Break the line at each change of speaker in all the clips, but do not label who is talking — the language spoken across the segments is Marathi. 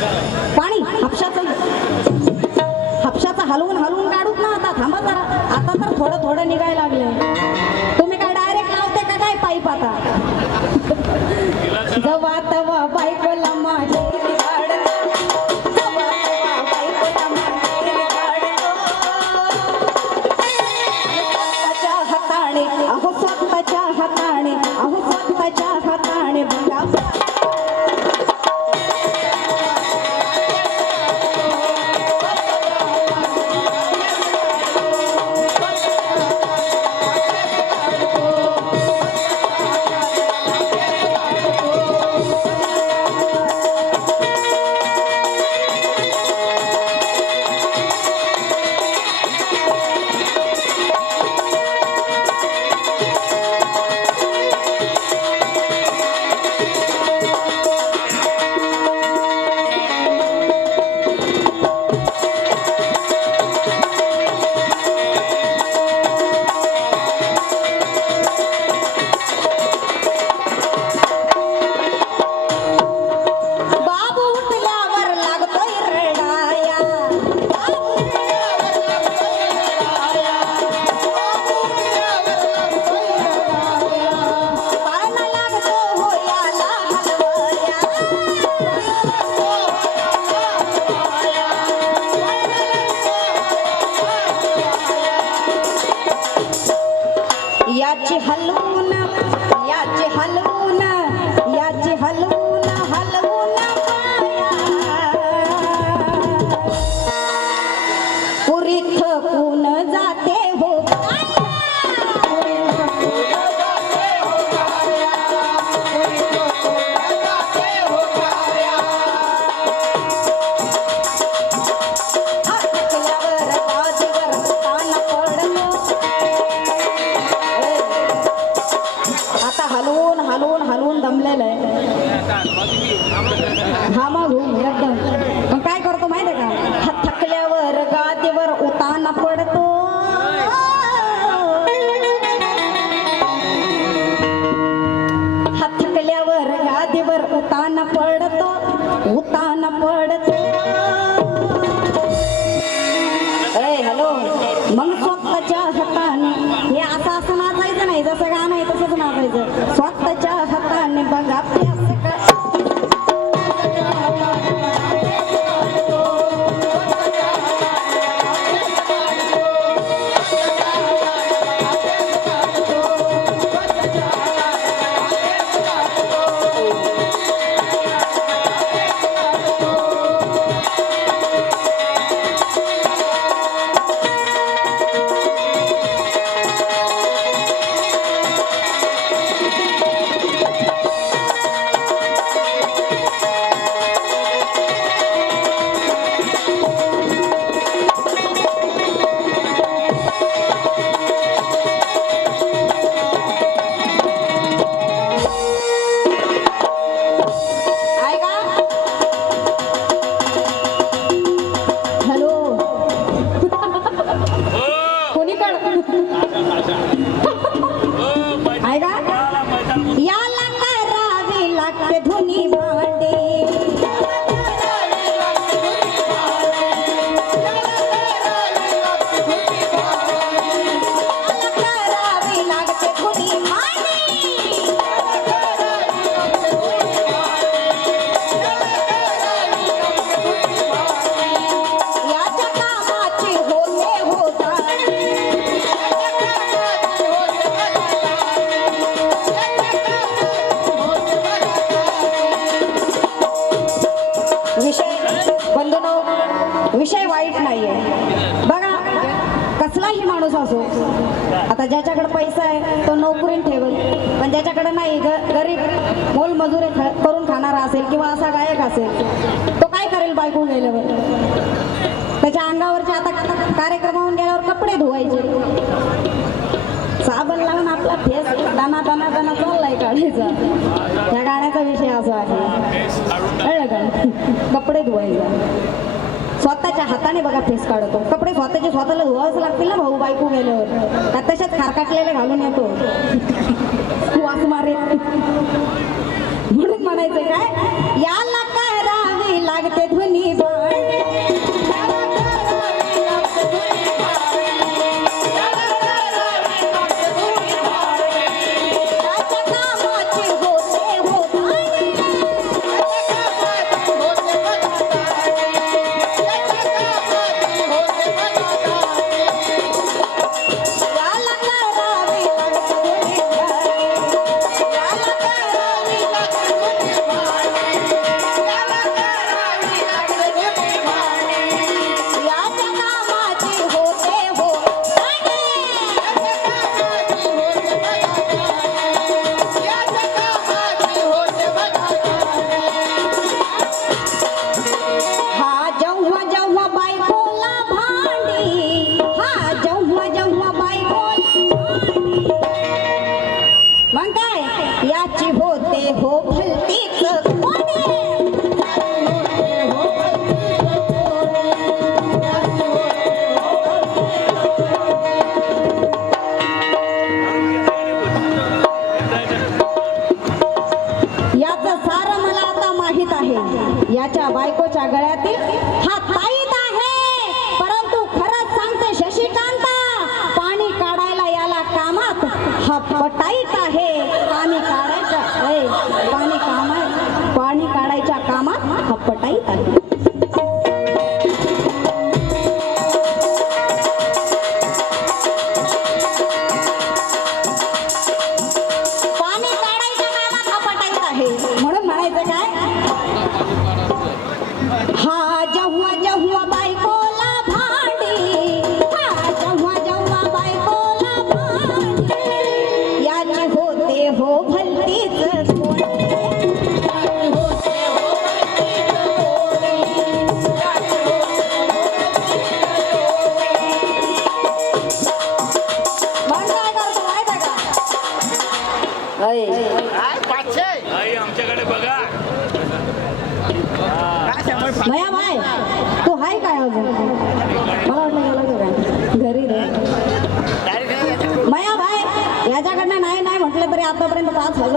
पाणी हापशाचं. हापशाचं हलवून हलवून काढूत ना आता. थांबत जरा. आता तर थोडं थोडं निघायला लागलं. तुम्ही काय डायरेक्ट लावते का काय पाईप आता? जवा तवा पाईप हा मग एकदम मग काय करतो माहिती आहे का? हा थकल्यावर गादीवर उताना पडतो. हा थकल्यावर गादीवर उताना पडतो. उताना पडतो. अरे हॅलो. मग स्वतःच्या हाताने हे असं असं नाचायचं नाही. जसं गाणं आहे तसंच नाचायचं. स्वतःच्या हाताने बघा वाईट नाहीये. बघा कसलाही माणूस असो आता ज्याच्याकडे पैसा आहे तो नोकरीन ठेवेल. पण ज्याच्याकडे नाही ग- गरीब मोल मजुरी ख- करून खाणारा असेल किंवा असा गायक असेल तो काय करेल बायको गेल्यावर त्याच्या अंगावरचे आता कार्यक्रमाहून गेल्यावर कपडे धुवायचे. साबण लावून आपला फेस दाना दाना दाना चाललाय काढायचा. या गाण्याचा विषय असा आहे. कपडे धुवायचा. स्वतःच्या हाताने बघा फेस काढतो. कपडे स्वतःचे स्वतःला धुवावंच लागतील ना भाऊ बायको गेल्यावर का तशाच खारकाटलेले घालून येतो. पटाईत आहे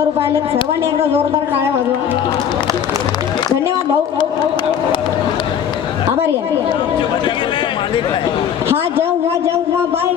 हजार रुपये सर्वांनी एकदा जोरदार टाळ्या वाजवा. धन्यवाद भाऊ. आभारी
हा आहे.
हा जाऊ जेव्हा बाय.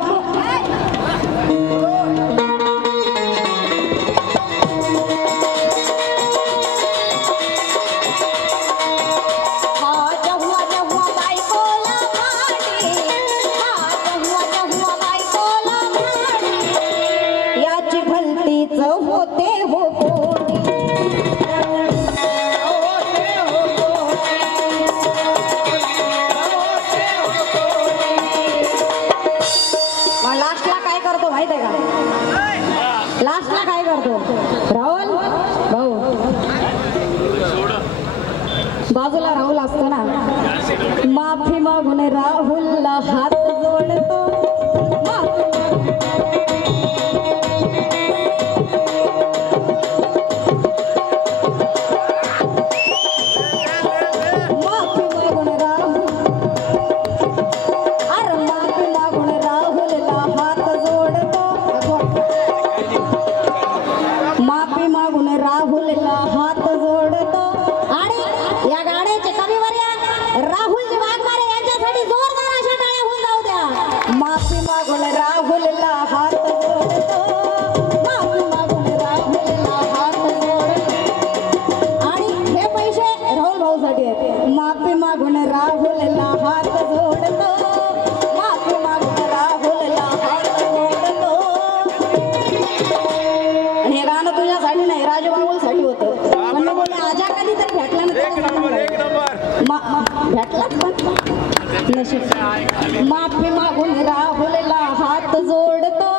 माफी मागून राहुलला हात जोडतो.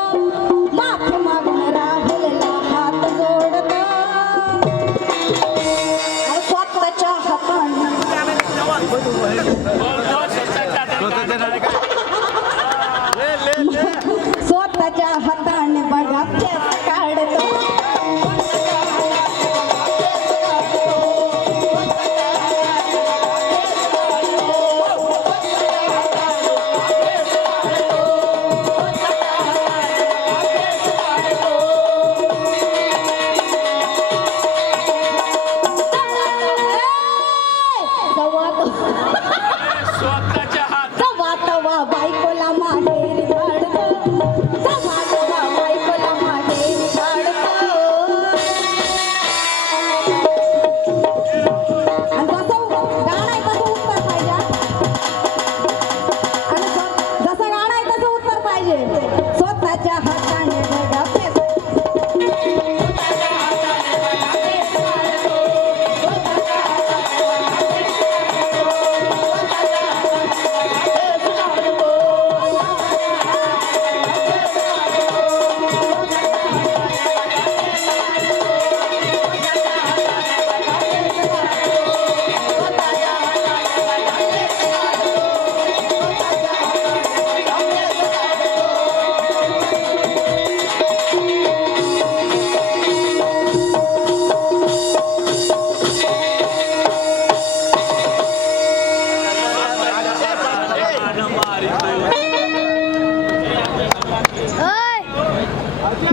माफी मागून राहुलला हात जोडतो. स्वतःच्या हाताने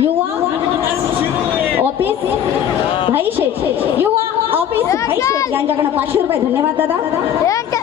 युवा भाई शेठ युवा पाचशे रुपये धन्यवाद दादा. धन्यवाद